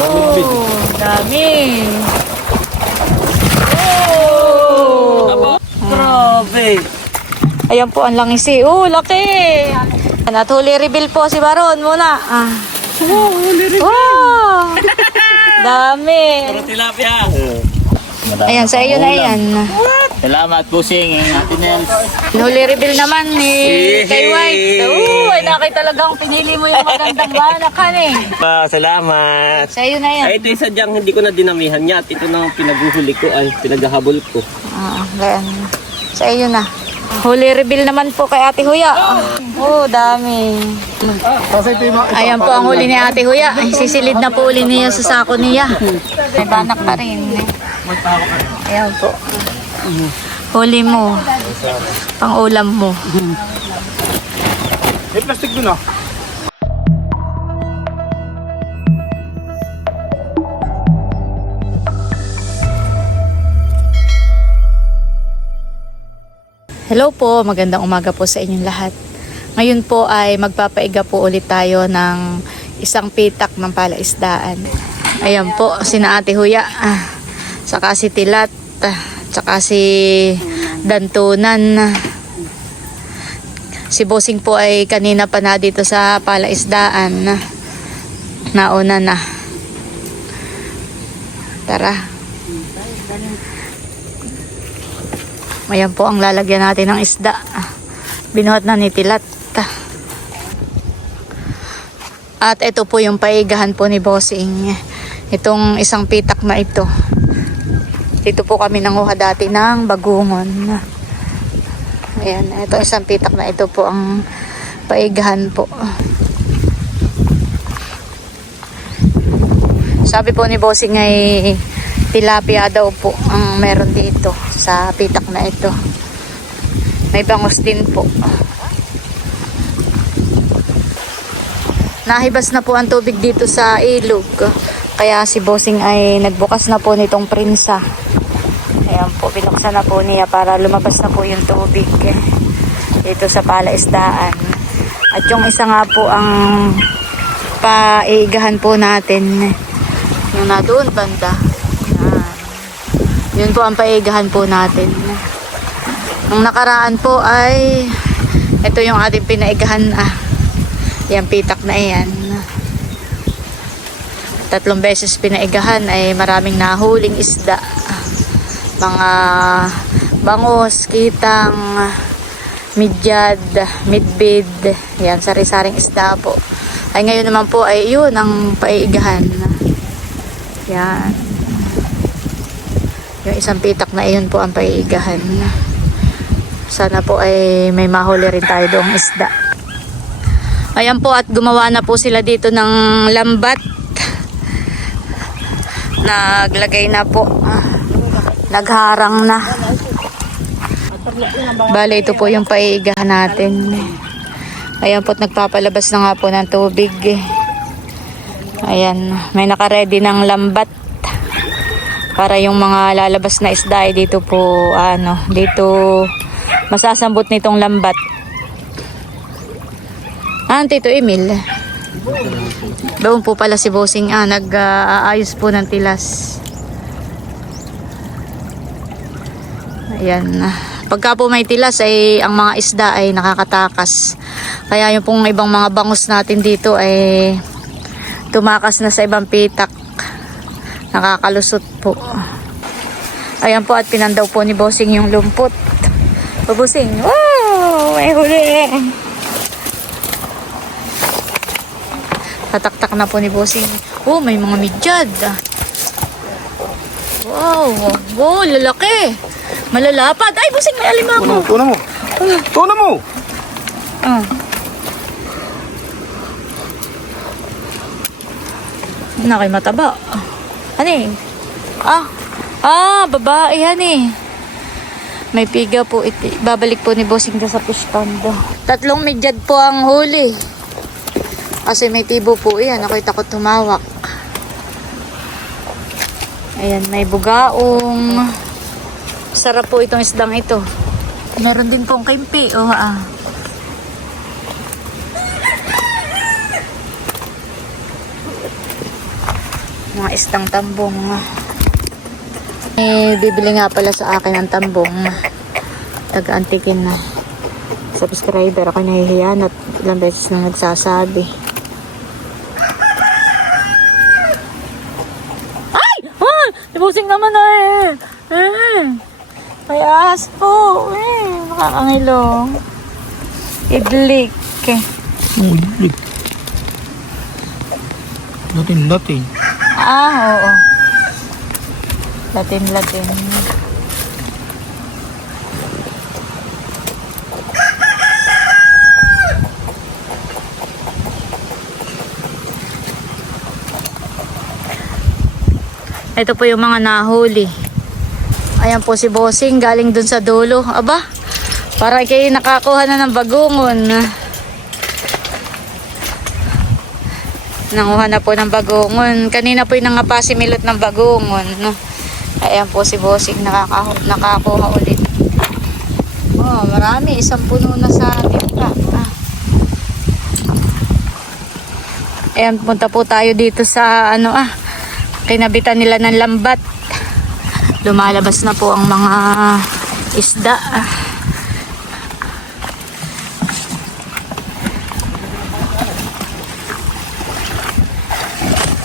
Oh, dami. Oh! Grabe. Ayan po ang langisi. Oh, laki. At huli reveal po si Baron muna. Oh, huli rin. Wow! Dami. Puro tilapia. Ayan, sa iyo na yan. Salamat, Busing. Ate Nels. Huli reveal naman ni kay White. Oh, ay nakay talagang pinili mo yung magandang manakan eh. Salamat. Sa iyo na yan. Ay, ito isa diyang hindi ko na dinamihan niya. At ito na ang pinaguhuli ko ay pinaghahabol ko. Ayan. Sa iyo na. Huli reveal naman po kay Ate Huya. Oh, dami. Ayan po ang huli ni Ate Huya. Ay, sisilid na po uli niya sa sako niya. May banak pa rin. Ayan po. Huli mo. Pang ulam mo. May plastic dun ah. Hello po, magandang umaga po sa inyong lahat. Ngayon po ay magpapaiga po ulit tayo ng isang pitak ng palaisdaan. Ayan po, sina Ate Huya, saka si Tilat, saka si Dantunan. Si Bossing po ay kanina pa na dito sa palaisdaan. Nauna na. Tara. Ayan po ang lalagyan natin ng isda. Binuhat na ni Tilat. At ito po yung paigahan po ni Bossing. Itong isang pitak na ito. Dito po kami nanguha dati ng bagungon. Ayan, ito isang pitak na ito po ang paigahan po. Sabi po ni Bossing ay tilapia daw po ang meron dito sa pitak na ito. May bangos din po. Nahibas na po ang tubig dito sa ilog. Kaya si Bossing ay nagbukas na po nitong prinsa. Ayan po, binuksan na po niya para lumabas na po yung tubig dito sa palaisdaan. At yung isa nga po ang paigahan po natin. Yung na doon banda. Yun po ang paigahan po natin. Nung nakaraan po ay ito yung ating pinaigahan. Yan pitak na yan. 3 beses pinaigahan ay maraming nahuling isda. Mga bangos, kitang, midyad, midbid. Yan, sari-saring isda po. Ay ngayon naman po ay yun ang paigahan. Yan. Yung isang pitak na iyon po ang paigahan. Sana po ay may mahuli rin tayo doong isda. Ayan po at gumawa na po sila dito ng lambat. Naglagay na po. Nagharang na. Bale ito po yung paigahan natin. Ayan po at nagpapalabas na nga po ng tubig. Ayan. May nakaredy ng lambat. Para yung mga lalabas na isda ay dito po dito masasambot nitong lambat. Tito Emil. Doon po pala si Bossing nag-aayos po ng tilas. Ayan. Pagka po may tilas ay ang mga isda ay nakakatakas. Kaya yung pong ibang mga bangus natin dito ay tumakas na sa ibang pitak. Nakakalusot po. Ayan po at pinandaw po ni Bossing yung lumpot. O Bossing, wow! May huli! Tataktak na po ni Bossing. Oh, may mga midyad. Wow! Wow, lalaki! Malalapad! Ay, Bossing, may alimango! Tuna mo! Tuna mo! Nakay mataba. Ano eh? Babae yan eh. May piga po ito. Babalik po ni Bossing sa fish pond. 3 midyad po ang huli. Kasi may tibo po yan. Ako'y takot tumawak. Ayan, may bugaong. Sarap po itong isdang ito. Meron din pong kimpi. Mga istang tambong. Bibili nga pala sa akin ng tambong. Taga-antikin na. Subscriber ako nahihiyan at ilang beses na nagsasabi. Ay! Ah! Ibusing naman eh! May ahas po. Nakakangilong. Idlik. Ulit. Latin. Oo. Latin. Ito po yung mga nahuli. Ayan po si Bossing galing dun sa dulo. Aba, para kayo nakakuha na ng bagungon. Nanguha na po ng bagungon. Kanina po yung nangapasimilot ng bagungon. Ayan po si Bossing nakakuha ulit. Oh, marami. Isang puno na sa timpa. Ayan, punta po tayo dito sa kinabitan nila ng lambat. Lumalabas na po ang mga isda.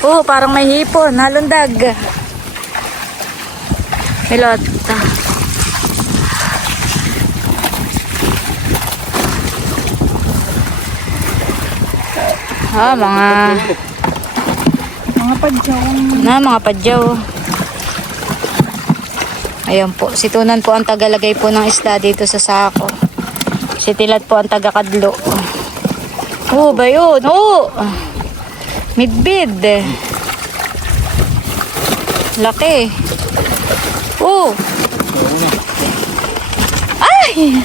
Oh, parang may hipon, halundag. Milot. Mga padyaw. Ayan po, si Tunan po ang tagalagay po ng isda dito sa sako. Si Tilat po ang taga-kadlo. Oh, ba yun? Oh! Midbid. Laki. Oh! Ay!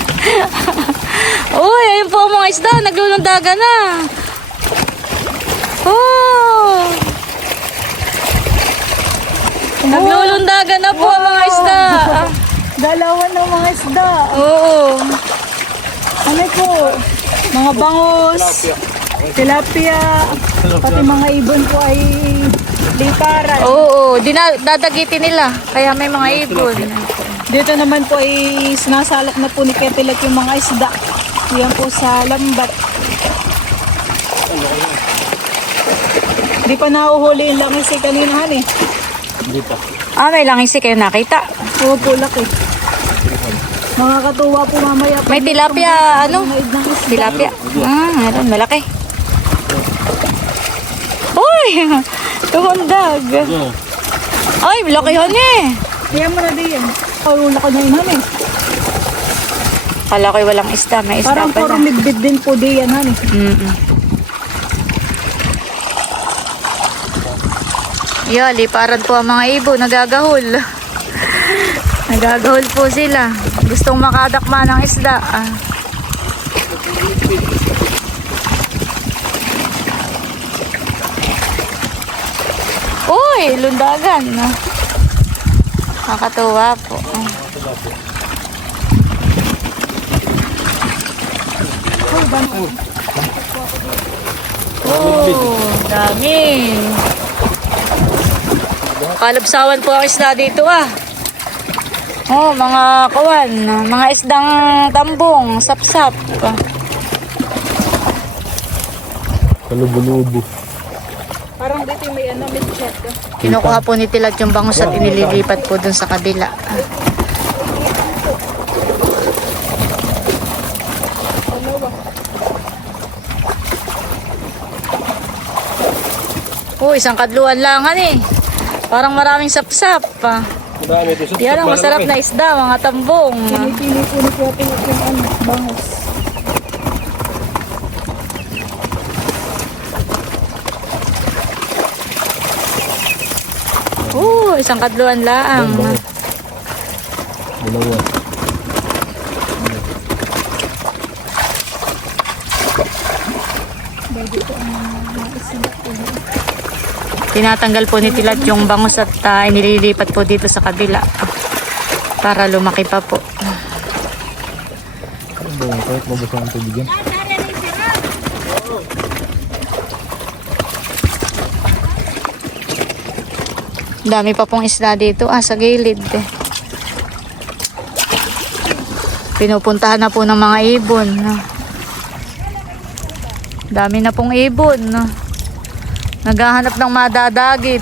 Uy, ayun po ang mga isda. Naglulundagan na. Oh! Naglulundagan na po ang mga isda. Dalawan ng mga isda. Oo. Ano po? Mga bangos, tilapia, pati mga ibon po ay liparan. Oo, dadagitin nila. Kaya may mga ibon. Dito naman po ay sinasalak na po ni Ketilat yung mga isda. Yan po sa lambat. Di pa nahuhuli yung langis kaninahan eh. Hindi pa. May langis kayo nakita. Oo po, laki. Mga katuwa po mamaya. May tilapia, tilapia. Meron, malaki. Uy! Tumundag. Ay, malaki yan eh. Kaya mo na din yan. Karula ka na yun, eh. Kala ko'y walang isda, may isda Parang pala. puro midbid din po di yan, honey. Liparan po ang mga ibon, nagagahol. Nagagahol po sila. Gustong makadakma ng isda. Uy, lundagan. Nakakatuwa po. Dami. Kalabsawan po ang isda dito mga kawan, mga isdang tambong, sapsap. Kalubo-lubo. Parang dito may may chat. Kinukuha po ni Tilat yung bangus at inililipat po dun sa kabila. Isang kadluan lang Parang maraming sapsap. Yan ang masarap na isda, mga tambong. Pinipili po ni Ketilat yung bangos. Isang kadluan lang. Dalawa. Tinatanggal po ni Tilat yung bangus at inililipat po dito sa kabila para lumaki pa po. Kahit mabasa ang tubig yan. Dami pa pong isda dito. Sa gilid eh. Pinupuntahan na po ng mga ibon. Dami na pong ibon. Naghahanap ng madadagit.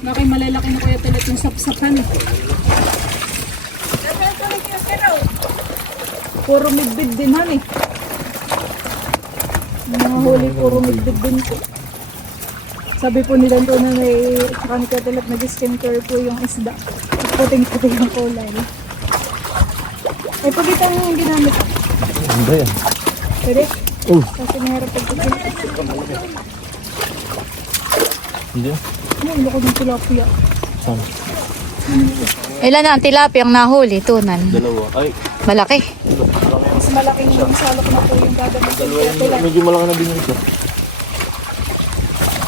Bakit malalaki na kuya talat yung sapsapan eh. Puro midbid din han eh. Mga huli puro midbid din po. Sabi po nila doon na may saka ni kuya talat nag-skincare po yung isda. Puting-puting yung kulay. Eh, pagkita mo yung ginamit. Ano ba yan? Pwede? Oh. Kasi mahirap pagkikin. Hindi. Ang lako ng tilapia. Saan? Ilan na ang tilapia ang nahuli? Tunan. Dalawa. Ay, Malaki. Mas malaking yung salok na po yung gagamit ng kuya talat. Medyo malaki na din yung isa.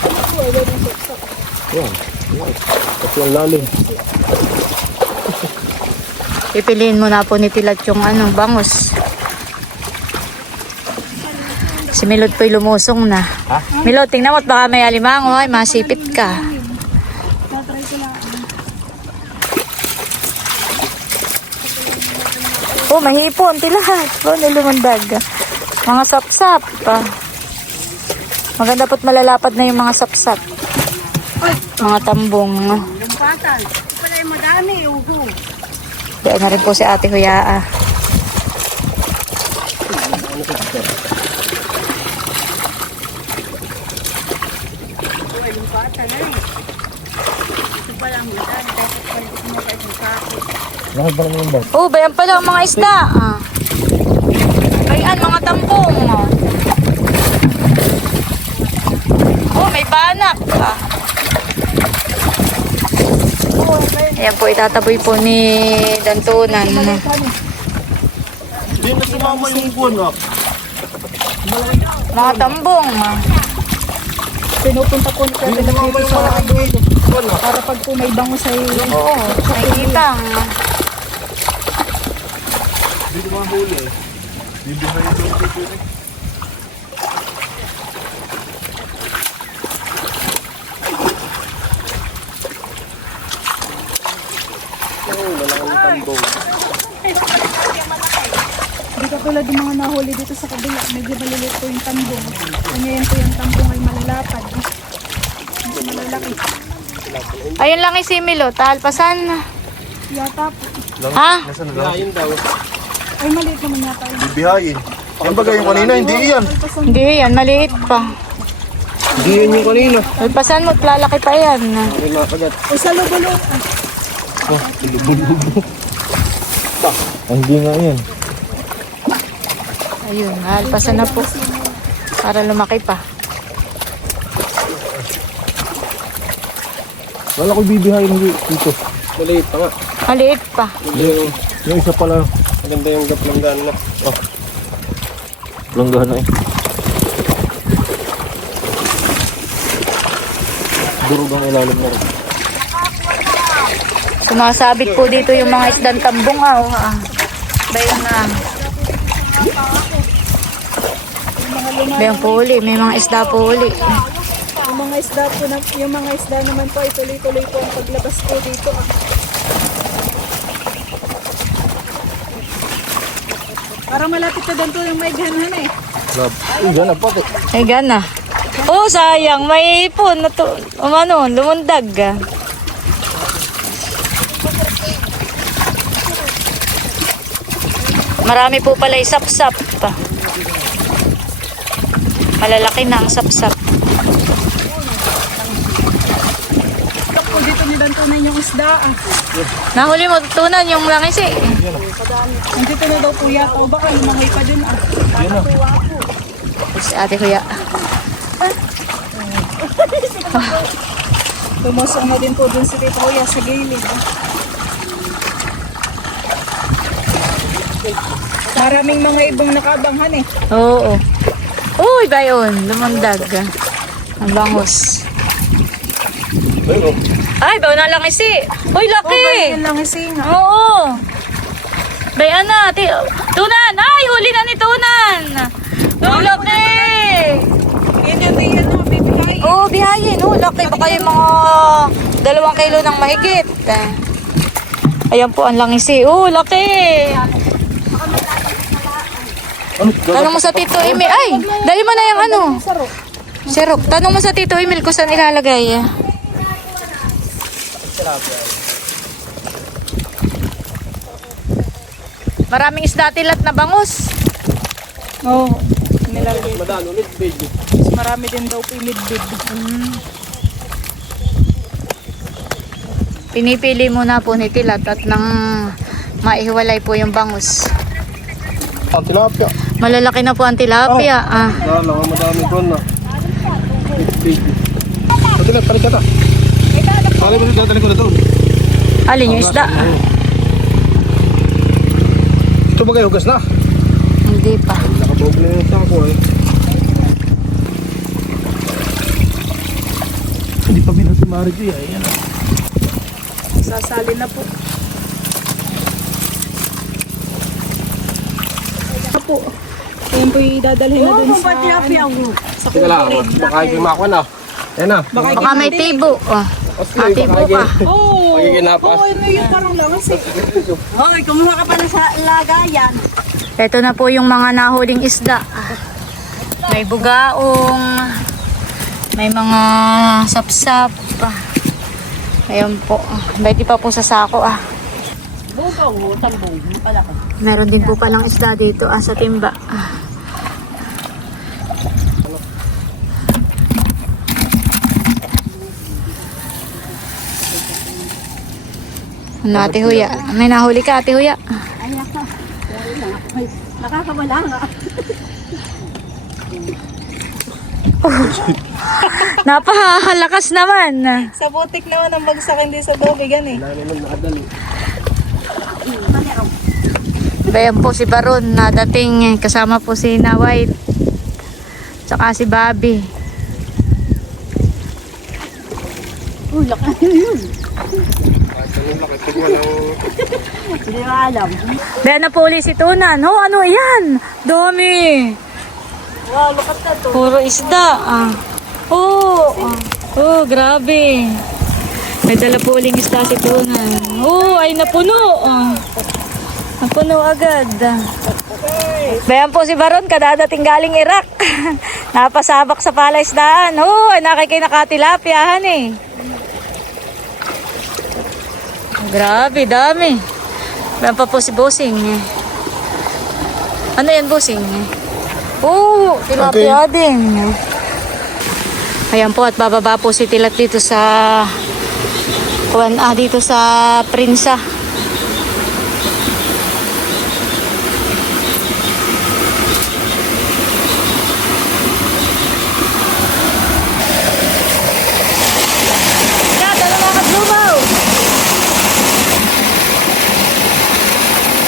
Ito ay pwede yung sapsap. Yan. Kasi ang lalim. Pipiliin mo na po ni Tilat yung bangus. Si Milot po'y lumusong na. Milot, tingnan mo at baka may alimango. Ay, masipit ka. Tatry ko lang. Oh, mahipon. Tilat. Oh, nilumundag. Mga sapsap. Maganda po't malalapad na yung mga sapsap. Mga tambong. Lumpatan. Pala yung madami. Uho. Diyan na rin po si Ate Huyaa. Bakit ba naman yung bag? Oh, bayan pala ang mga isda. Bayan, mga tambong. Oh, may banak. Ayan po, itataboy po ni Dantunan. Hindi na sumama yung buwan Mga tambong. Pinupunta po ni kuya talat dito sa dulo. Para pag po may bangus ay Oo, nakikita. Hindi ko mahuli eh. Hindi mo yung dito eh. Hindi katulad ng mga nahuli dito sa kabila. Medyo maliliit po yung tambong. Kanya yan po yung tambong ay malalapad. Medyo malalaki. Ayun lang si Milot, talpasan. Yata po. Ha? Nasaan na lang? ayun daw. Ay maliit naman yata yun. Bibihayin. Yan bagay yung kanina, hindi yan. Hindi yan, maliit pa. Hindi yan yung kanina. Talpasan mo, lalaki pa yan. Ay, mga kagat. O sa lubulo. Oh, lubo-lubo. Hindi nga yan. Ayun, talpasan na po. Para lumaki pa. Wala ko bibihayin dito. Maliit pa nga. Maliit pa. Yung isa pala. Maganda yung gaplanggan na. Langgahan na eh. Durog ang ilalim na rin. Sumasabit po dito yung mga isdang tambong. Bayan na. Bayan po uli. May mga isda po uli. Yung mga isda naman po ay tuloy-tuloy po ang paglabas po dito. Para malapit na ganito yung may ganhan eh. Lab. Uy, gana pa to. Ay, gana. Oh, sayang. May ipon na to. Lumundag. Marami po pala yung sapsap. Malalaki na ang sapsap. Ito po dito ni Dantunan yung isda. Nahuli mo tunan yung langis eh. Nandito na daw po yata. O baka lumangay pa dyan ah. Si Ate Kuya. Tumusok na din po dun si Tito Kuya sa gilid. Maraming mga ibang nakabanghan eh. Oo. Uy, bayon. Lumundag. Ang bangus. Ay, bayo na langis eh. Uy, laki. Yan lang isinga. Oo. Bayan na. Tunan. Ay, huli na ni Tunan. Uy, laki. Yan yung ano, bibigay. Oo, 2 kilo ng mahigit. Ayan po ang langisi. Oh, laki! Tanong mo sa Tito Emil. Ay, dali mo na yung ano. Sirok. Tanong mo sa Tito Emil kung saan ilalagay. Maraming isda tilat na bangus. Oo. Nilalagay. Madalo, midbid. Marami din daw po yung midbid. Pinipili muna po ni Tilat at nang maihiwalay po yung bangus. Ang tilapia. Malalaki na po ang tilapia. Dala, madami ko na. Midbid. Ito lang, palit ka ta. Palit mo dito, ko na doon. Alin yung isda? Ito ba kayo, hugas na? Hindi pa. Nakabog na yung sako eh. Hindi pa binati G. Ayan ah. Sasali na po. Po. Ayan po idadalhin na dun sa Sige lang, baka yung makuha na. Ayan na. Baka may tibo. May tibo pa. Oo. Magiginapas. Oo, ano yun parang langas eh. Hoy, kumuha ka pa na sa lagayan. Ito na po yung mga nahuling isda. May bugaong. May mga sapsap. Ayan po. Beti pa po sa sako Bugaw, tambong, palaki. Meron din po palang isda dito sa timba. Ano, Ate Huya? May nahuli ka, Ate Huya? Ay, naka. Ay, nakakawala nga. Napakalakas naman. Sa butik naman ang bagsak, hindi sa tubigan eh. Bayan po si Baron na dating kasama po si Na White. Tsaka si Bobby. Laki yun. Hindi ko alam. Dahil na po ulit si Tunan. Oh, ano yan? Dami. Wow, lakas na to. Puro isda. Oh, grabe. May dala po uling isda si Tunan. Oh, ay napuno. Napuno agad. Bayan po si Baron, kadadating galing Iraq. Napasabak sa palaisdaan. Oh, nakikinakatilapiahan eh. Grabe, dami. Bayan pa po si Bossing. Ano yan, Bossing? Oh, tilapia din. Ayan po, at bababa po si Tilat dito sa dito sa Prinsa.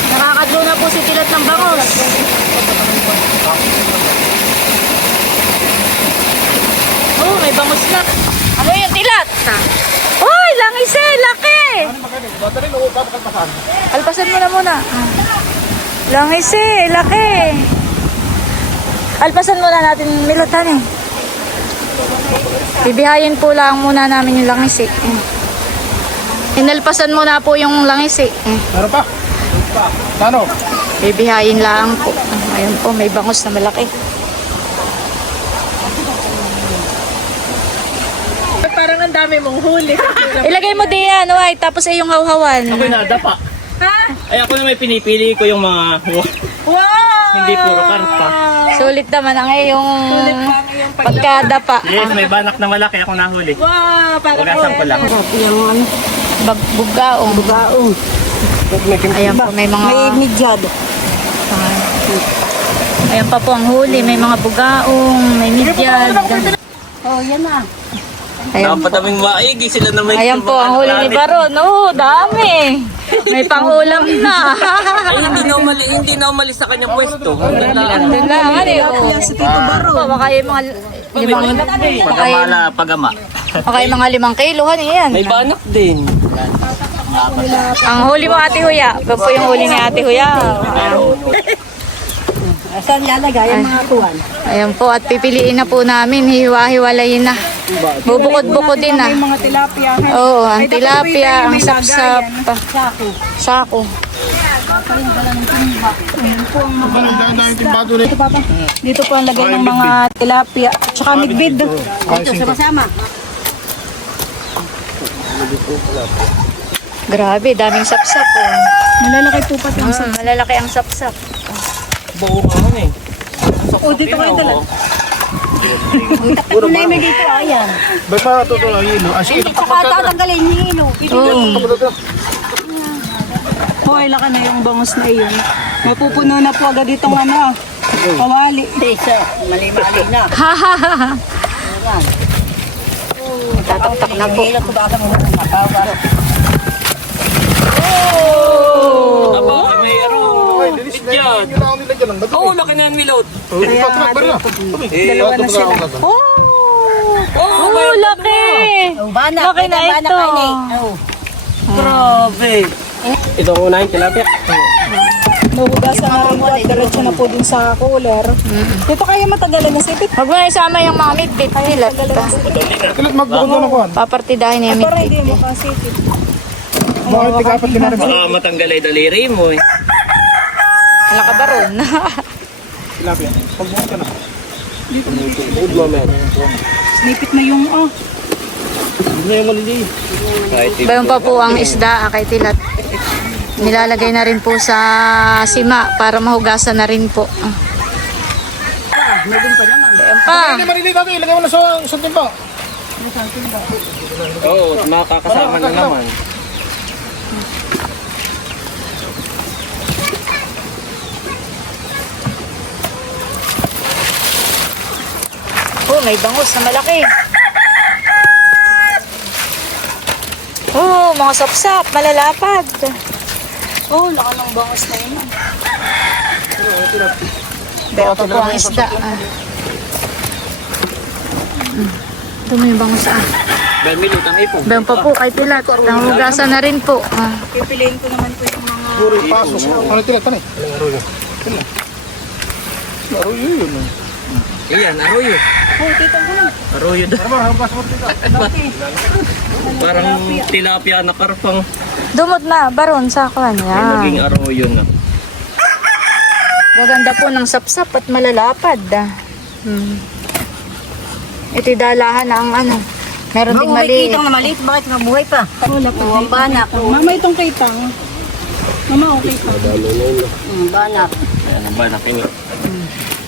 Nakakadlo na po si Tilat ng bangos. Oh, may bangus na. Ano yung Tilat? Hoy, langis eh, laki! Alpasan mo na muna. Langis eh, laki. Alpasan muna natin, milutan eh. Bibihayin po lang muna namin yung langis eh. Inalpasan muna po yung langis eh. Meron pa? Tano? Bibihayin lang po. Ayun po, may bangus na malaki. Parang ang dami mong huli. Ilagay mo diyan, White, tapos ay yung hawhawan. Ako'y nadapa. Ay, ako na may pinipili ko yung mga Wow! hindi puro karpa. Sulit naman ang iyong pagkadapa. Yes, may banak na malaki ako nahuli. Wow! Parang Ugasan ko lang. Bugaong. Bugaong. Ayan po, may mga... May midyad. Ayan pa po ang huli. May mga bugaong, may midyad. Oh, yan na. Ayan po. Napadaming maigi sila na may Ayan po ang huli ni Baron. Oh, dami. May pangulam na. Ay, hindi na umalis sa kanyang pwesto. Doon lang. Ano yun? sa Tito Baro. Baka yung mga Pagama. baka yung mga 5 kilo. Ano yan? May banak din. Ang huli mo, Ate Huya. Ito po yung huli ni Ate Huya. Saan lalagay ang mga tuwan? Ayan po, at pipiliin na po namin. Hiwa-hiwalayin na. Bubukod-bukod din May ah. mga tilapia. Oo, ang Ay, dapat po tilapia, ito yung ang may sapsap. Sako. Sako. Dahil timbado na Ito, Papa. Dito po ang lagay ng mga tilapia. Tsaka midbid. Ito, sama-sama. Grabe, daming sapsap oh. Malalaki po pati ang sa... Malalaki ang sapsap. Buo ka eh. O, dito kayo dala. Puro na yung dito, ayan. Ba't pa tutulong yun? Ah, sige, Saka tatanggalin niyo, no? Hoy, laka na yung bangus na iyon. Mapupuno na po agad itong ano. Kawali. Isa, mali-mali na. Tataktak na po. Hila ko baka mo matawa. Aba, mayroon. Ay, dilis na yun. Yun ako nilagyan ng bato. Oo, laki na yan, Milot. Patrak na. Dalawa na sila. Oh, laki! Oh, banak. Laki na banak ito. kayo, eh. Oh. Grabe. Ito ang unahin, tilapia. Nahugasan na rin po at diretso na po din sa cooler. Dito kayo matagalan na sipit. Huwag mo na isama yung mga midbit nila. Kilit magbukod na kuhan. Papartidahin niya yung Para midbit. hindi mo kasipit. Mga tigapat din na rin. Baka matanggal ay daliri mo eh. Wala ka ba ron? Tilapia. Pagbukod ka na. Good moment. Snipit na yung Hindi na yung malili. Kahit Bayon pa po ang isda kay Tilat. Nilalagay na rin po sa sima para mahugasan na rin po. Bayon pa. Hindi malili dati. Ilagay mo na sa timba. Oo, makakasama na naman. Oh, may bangus na malaki. Oh, mga sapsap, malalapad. Oh, laka ng bangus na yun. Bayon pa po ang isda. Ito mo yung bangus ah. Dahil Milot ang ipong. Bayon pa po kay Tilat. Nahugasan na rin po. Pipiliin ko naman po yung mga... Puro ipasos. Ano tilat? Tanay. Arroyo. Arroyo yun. Iyan, arroyo. Oh, titang ko lang. Arroyo daw. Ano ba? Pasok dito. Parang tilapia na karpang. Dumot na, baron sa kwan. Ay, Yan. naging arroyo na. Gaganda po ng sapsap at malalapad. Ito dalahan ang ano. Meron ding maliit. Kitang na maliit, bakit nabuhay pa? Wala po. Oh, ang banak. Mama, itong kitang. Mama, okay pa. Banak. Ayan ang banak ini.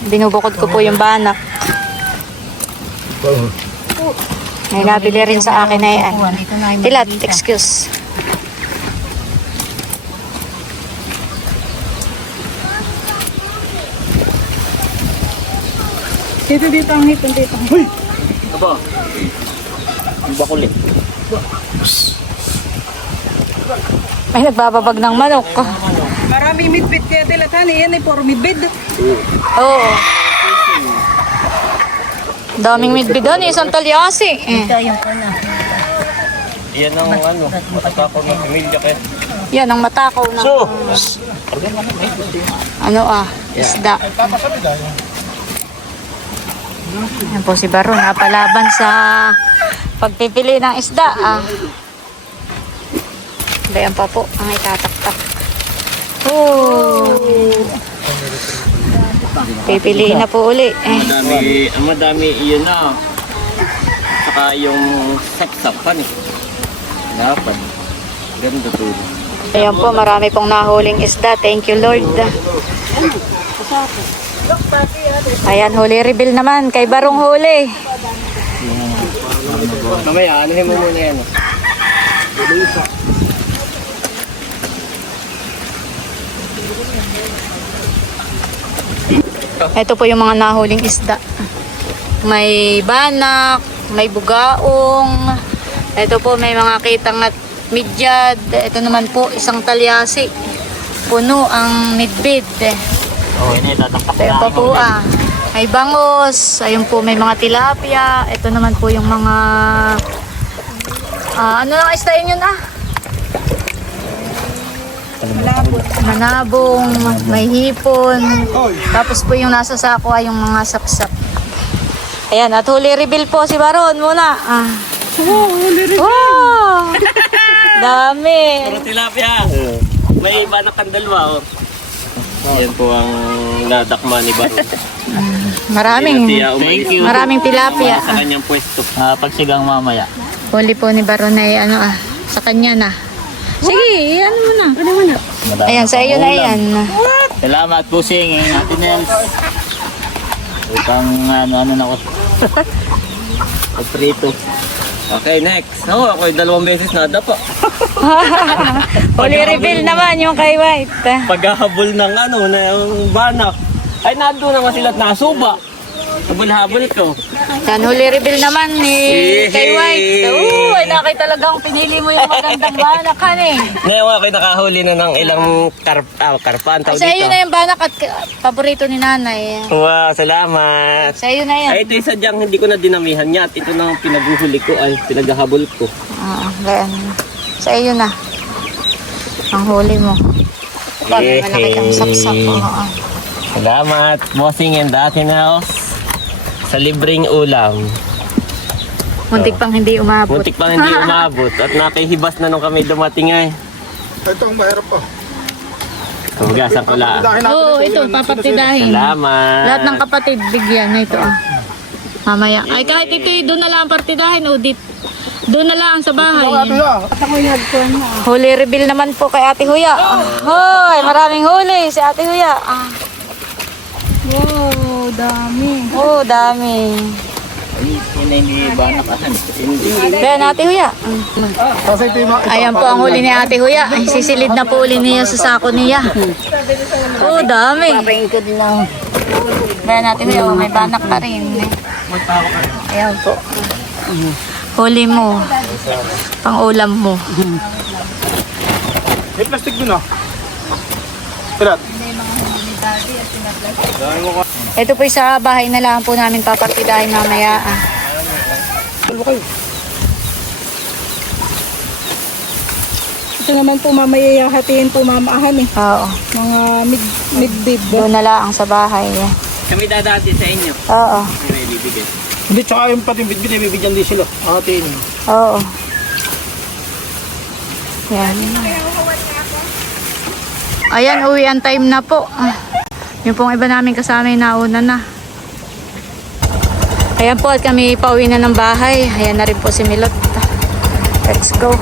Binubukod ko po yung banak. May nabili rin sa akin na yan. Dito na yung Tilat, excuse. Dito ang hipon dito. Aba. Ang bakuli. May nagbababag ng manok. Marami midbit kaya dilatan. Yan ay puro midbit. Oo. Daming midbid doon, isang talyasi. Ito yung kuna. Iyan ang ano, matatakaw ng pamilya kaya. Yan ang matakaw ng ano isda. Yan po si Baron, palaban sa pagpipili ng isda. Bayan pa po ang itataktak. Oh. Pipiliin na po uli. Madami iyon na. Saka yung sapsapan eh. Dapat. Ganda to. Ayan po, marami pong nahuling isda. Thank you, Lord. Ayan, huli reveal naman. Kay Barong huli. Mamaya, anuhin mo muna yan. Ito po yung mga nahuling isda. May banak, may bugaong. Ito po may mga kitang at midyad. Ito naman po isang talyasi. Puno ang midbid. Oo, ini tataktak Ito pa po may bangos. Ayun po may mga tilapia. Ito naman po yung mga ano lang isda yun Manabong, may hipon. Tapos po yung nasa sako ay yung mga sapsap. Ayan, at huli reveal po si Baron muna. Huli reveal. Wow! Dami. Puro tilapia. May iba na kandalwa, oh. Yan po ang nadakma ni Baro. Maraming maraming tilapia. Sa kanyang pwesto. Pagsigang mamaya. Huli po ni Baron ay sa kanya na. Sige, ano mo na. Ayan, sa iyo na yan. Salamat po sing natin yan. Upang ano na ko. Prito. Okay, next. Ako yung 2 beses nadapa. Huli reveal naman yung kay White. Paghahabol ng ng banak. Ay, nando naman sila at nasuba. Habol-habol ko. Yan, huli reveal naman ni kay White. Ay nakita talagang pinili mo yung magandang banak, eh. Ngayon ako nakahuli na ng ilang karpan. Tawag Sa iyo dito. na yung banak at paborito ni nanay. Wow, salamat. Sa iyo na yan. Ay, ito yung sadyang hindi ko na dinamihan niya. At ito na ang pinaguhuli ko ay pinaghahabol ko. Ganyan. Sa iyo na. Ang huli mo. Pag malaki kang saksak. Salamat. Mosing and akin na sa libreng ulam. Muntik pang hindi umabot. Muntik pa hindi umabot. At nakihibas na nung kami dumating ay. Ito ang mahirap pa. Kugasan ko lang. Oo, ito, papatidahin. Salamat. Lahat ng kapatid, bigyan na ito. Mamaya. Ay, kahit ito, doon na lang ang partidahin. O, doon na lang sa bahay. Huli reveal naman po kay Ate Huya. Hoy, maraming huli si Ate Huya. Wow, dami. Oh, dami. Hindi ba nakasan? Ayan, Ate Huya. Kasi ito yung Ayan po ang huli ni Ate Huya. Ay, sisilid na po uli niya sa sako niya. Oh, dami. Ayan, Ate Huya. May banak pa rin. Ayan po. Huli mo. Pang ulam mo. may plastic dun Pilat. Ito po sa bahay na lang po namin papartidahin mamaya. Ito naman po mamaya hatiin po mamaahan eh. Oo. Mga mid-bib. Doon na lang sa bahay. Kami dadati sa inyo. Oo. May bibigyan. Hindi, tsaka yung pati bitbit, bibigyan din sila. Atin. Oo. Yan. Ayan, uwian time na po. Yung pong iba namin kasama yung nauna na. Ayan po at kami pauwi na ng bahay. Ayan na rin po si Milot. Let's go.